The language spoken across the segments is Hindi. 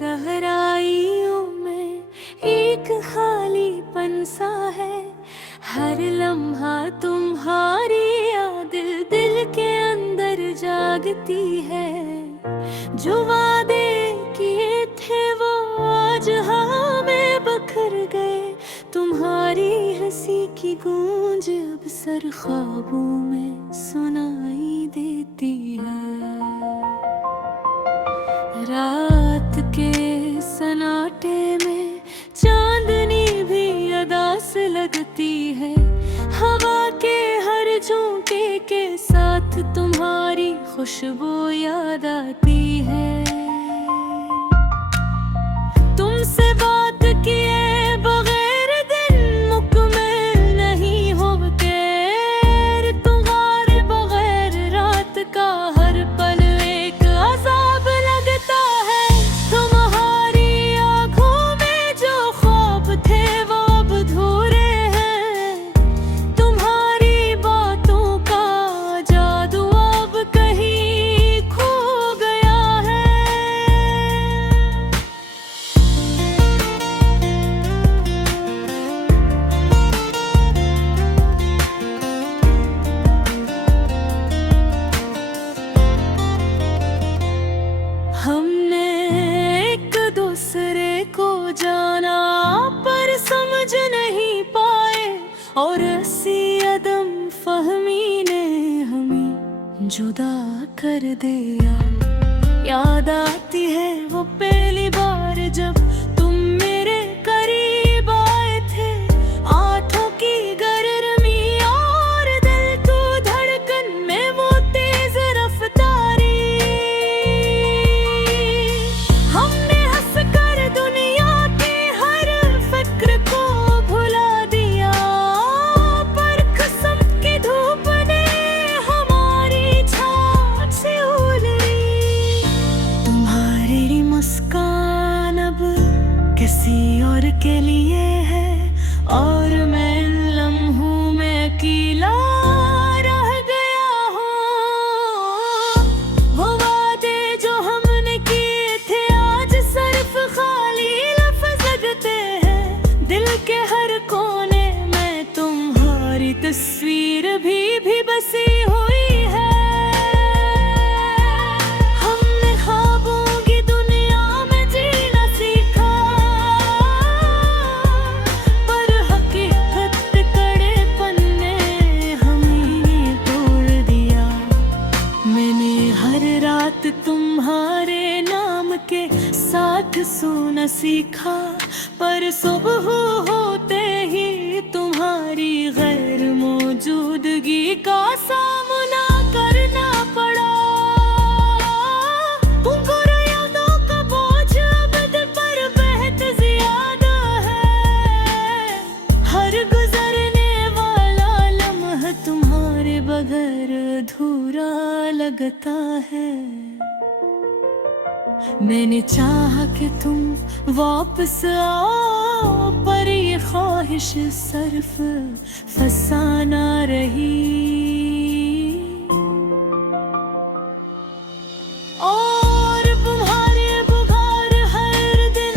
गहराइयों में एक खालीपन सा है। हर लम्हा तुम्हारी याद दिल के अंदर जागती है। जो वादे किए थे वो आज हमें बखर गए। तुम्हारी हंसी की गूंज अब सर ख्वाबों में सुनाई देती है। रात के सन्नाटे में चांदनी भी अदास लगती है। हवा के हर झोंके के साथ तुम्हारी खुशबू याद आती है। तुमसे बात किए बगैर दिन मुकम्मल नहीं होते। तुम्हारे बगैर रात का हर पल एक अजाब लगता है। तुम्हारी आँखों में जो ख्वाब थे वो अब अधूरे हैं। तुम्हारी बातों का जादू अब कहीं खो गया है। हमने एक दूसरे को जाना पर समझ नहीं पाए। और ऐसी अदम फहमी ने हमें जुदा कर दिया। याद आती है वो पहली बार जब तुम मेरे करीब आए थे। आँखों की गर्मी और दिल को धड़कन में वो तेज रफ्तारी। हमने हंसकर दुनिया की हर फिक्र को भुला दिया। पर कसम की धूप ने हमारी छाछ से उलरी। तुम्हारी मुस्कान अब किसी और के लिए है। और मैं इन लम्हों में अकेला रह गया हूँ। वो वादे जो हमने किए थे आज सिर्फ खाली लफ्ज़ लगते हैं। दिल के हर कोने में तुम्हारी तस्वीर भी बसी हुई है। हमने ख्वाबों की दुनिया में जीना सीखा। पर हकीकत के कड़े पन्ने हमें तोड़ दिया। मैंने हर रात तुम्हारे नाम के साथ सोना सीखा। पर सुबह होते ही तुम्हारी गैर मौजूदगी का सामना करना पड़ा। बुरी यादों का बोझ अब दिल पर बेहद ज्यादा है। हर गुजरने वाला लम्हा तुम्हारे बगैर अधूरा लगता है। मैंने चाहा कि तुम वापस आओ पर ये ख्वाहिश सिर्फ फसाना रही। और तुम्हारे बुखार हर दिन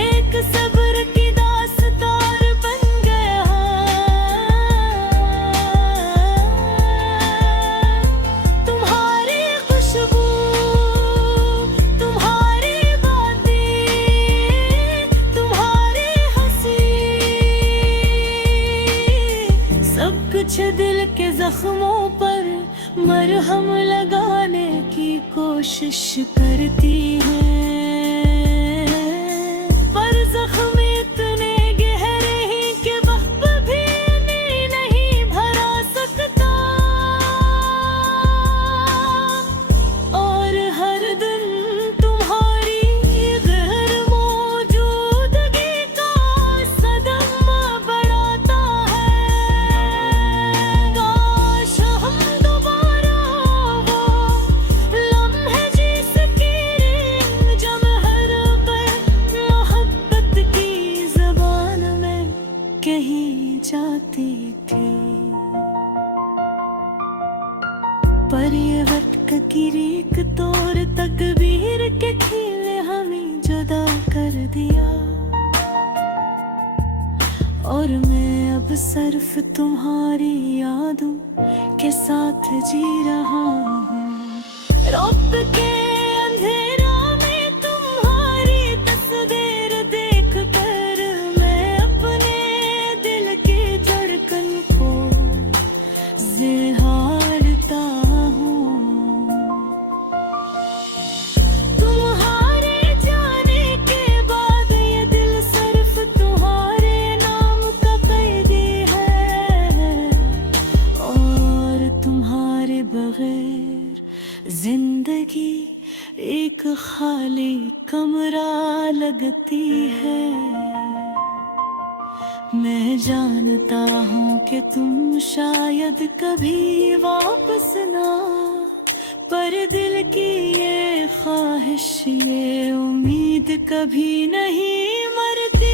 एक सब्र की दास्तार बन गया। तुम्हारी खुशबू, तुम्हारी बातें, तुम्हारी हंसी, सब कुछ दिल के जख्मों पर मरहम लगाने की कोशिश करती है। पर जख्म इतने गहरे हैं कि वक्त भी नहीं भरा सकता। और हर दिन तुम्हारी गैर मौजूदगी का सदमा बढ़ाता है। काश हम दोबारा वो लम्हे जी सके जब हर पल मोहब्बत की ज़बान में कही जाती थी। पर ये वक्त की रीख तोड़ तकदीर के खिले हमें जुदा कर दिया, और मैं अब सिर्फ तुम्हारी यादों के साथ जी रहा हूँ। रब के अंधेरा में तुम्हारी तस्वीर देख कर मैं अपने दिल की धड़कन को सिहारता हूँ। तुम्हारे जाने के बाद ये दिल सिर्फ तुम्हारे नाम का कैदी है, और तुम्हारे बगैर जिंदगी एक खाली कमरा लगती है। मैं जानता हूँ कि तुम शायद कभी वापस ना, पर दिल की ये ख्वाहिश, ये उम्मीद कभी नहीं मरती।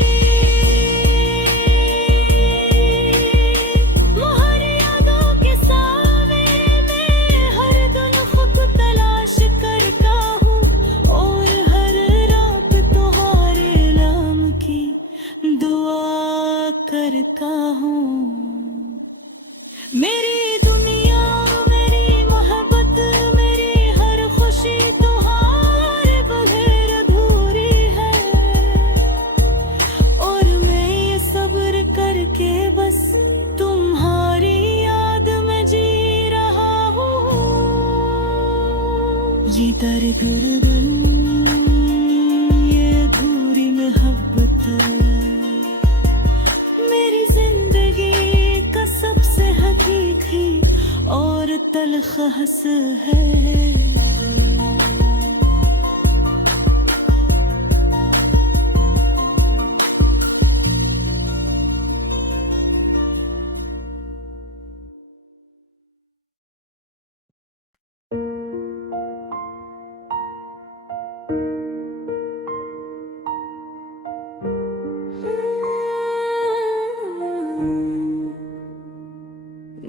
हर यादों के सावे में हर दिन खुद तलाश करता हूँ, और हर रात तुम्हारे नाम की दुआ करता हूँ। मेरी दुनिया, मेरी मोहब्बत, मेरी हर खुशी तुम्हारे बगैर अधूरी है, और मैं ये सब्र करके बस तुम्हारी याद में जी रहा हूँ। ये दर्द ये अधूरी मोहब्बत मेरी जिंदगी का सबसे हकीकी और तल्ख हंस है।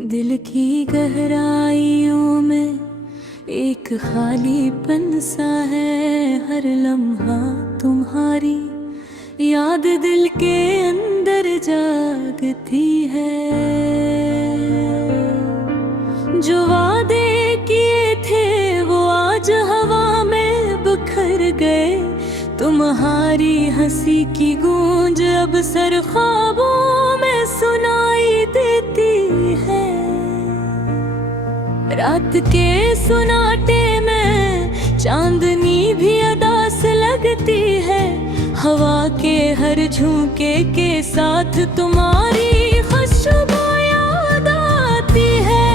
दिल की गहराइयों में एक खालीपन सा है, हर लम्हा तुम्हारी याद दिल के अंदर जागती है। जो वादे किए थे वो आज हवा में बिखर गए, तुम्हारी हंसी की गूंज अब सर ख्वाबों में सुनाई देती है। रात के सुनाटे में चांदनी भी अदास लगती है, हवा के हर झोंके के साथ तुम्हारी खुशबू याद आती है।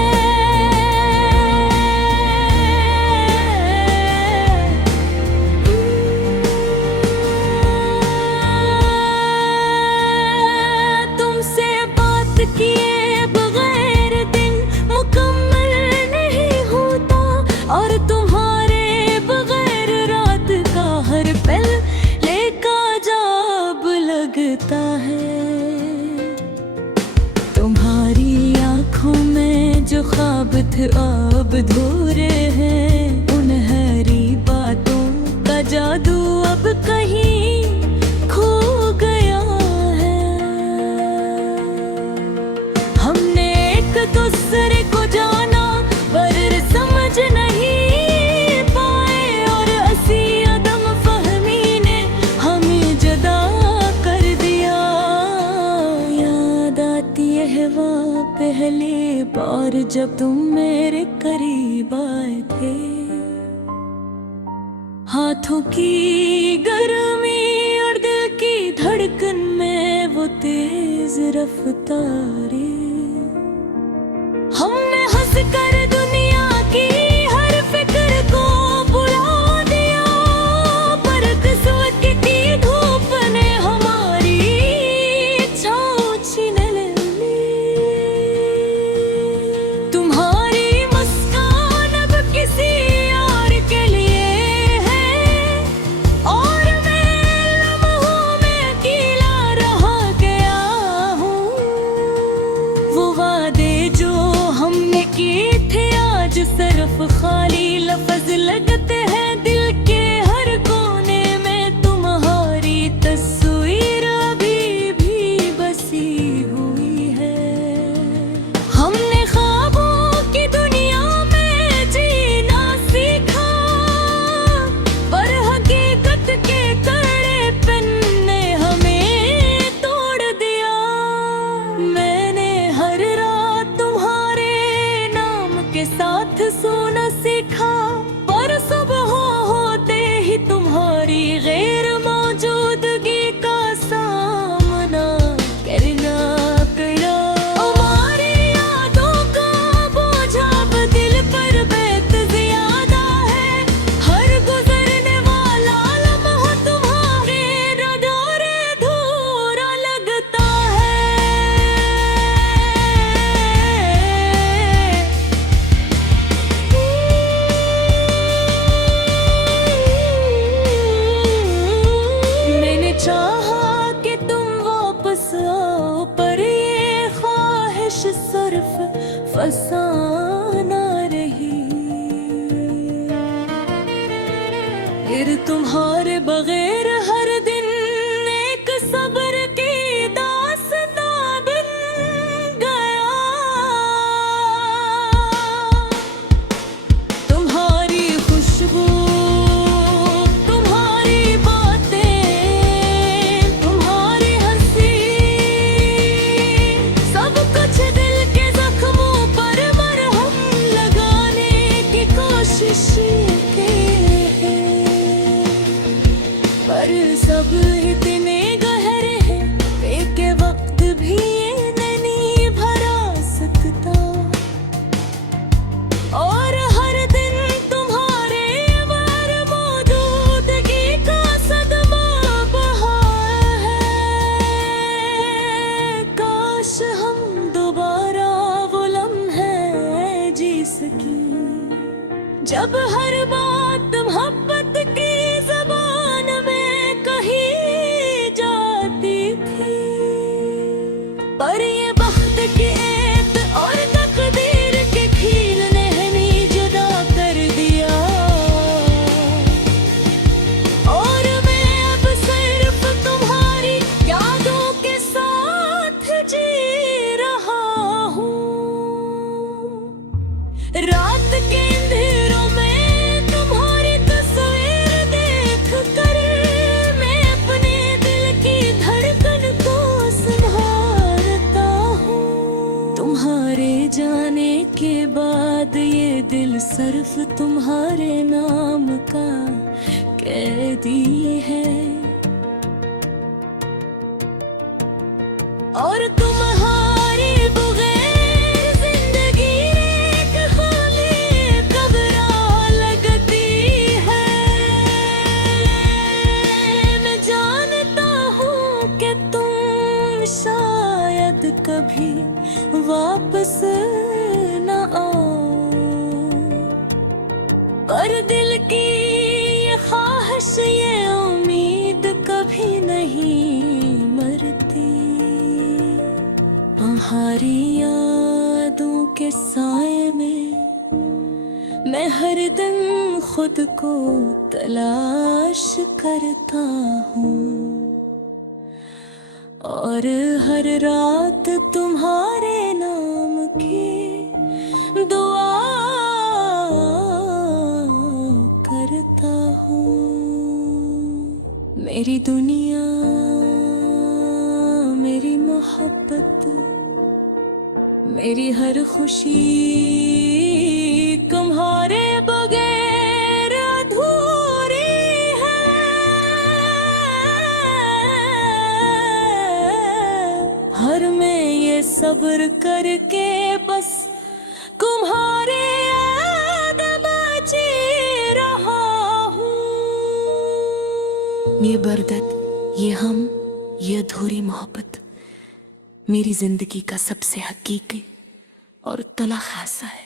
तुमसे बात किए बगैर दिन मुकम्मल नहीं होता, और तुम्हारे बगैर रात का हर पल लेकाजाब लगता है। तुम्हारी आँखों में जो ख्वाब थे अब अधूरे हैं, उन्हरी बातों का जादू अब कहीं खो गया है। हमने एक दूसरे को जाना पर समझ नहीं पाए, और असी अदम फहमी ने हमें जुदा कर दिया। याद आती है वो पहली बार जब तुम मेरे करीब आए थे, हाथों की गर्मी और दिल की धड़कन में वो तेज रफ्तारी। हमने हंस कर दुनिया की हर फिक्र को बुला दिया, पर किस्मत की धूप ने हमारी छाँव छीन ली। तुम्हारी मुस्कान अब किसी और के लिए है, और मैं लम्हों में अकेला रह गया हूँ। फसाना रही। फिर तुम्हारे बगैर हर दिन एक सब्र की दास्तां बन गया। तुम्हारी खुशबू, तुम्हारी बातें, तुम्हारी हंसी, सब कुछ दिल के जख्मों पर मरहम लगाने की कोशिश की है। पर सब इतने गहरे हैं कि वक्त भी ये नहीं भरा सकता। और हर दिन तुम्हारे बार मौजूदगी का सदमा बहा है। काश हम दोबारा वो लम्हे जी सके जब हर बात मोहब्बत की ज़बान में कही जाती थी। पर ये वक्त के ऐत और तकदीर के खेल ने हमें जुदा कर दिया। और मैं अब सिर्फ तुम्हारी यादों के साथ जी रहा हूँ। रात के अंधेरों में तुम्हारी तस्वीर देख कर मैं अपने दिल की धड़कन को संभालता हूँ। तुम्हारे जाने के बाद ये दिल सिर्फ तुम्हारे नाम का कैदी है। और तुम्हारी बगैर जिंदगी एक खाली कब्र लगती है। मैं जानता हूँ कि तुम शायद कभी वापस न आओ, पर दिल की ये ख्वाहिश, ये उम्मीद कभी नहीं मरती। तुम्हारी यादों के साए में मैं हर दिन खुद को तलाश करता हूँ। और हर रात तुम्हारे नाम की दुआ करता हूँ। मेरी दुनिया, मेरी मोहब्बत, मेरी हर खुशी तुम्हारे बगैर अधूरी है। हर मैं ये सब्र करके बस तुम्हारे याद में जी रहा हूँ। ये बर्दत, ये हम, ये अधूरी मोहब्बत मेरी जिंदगी का सबसे हकीकी और तलख हादसा है।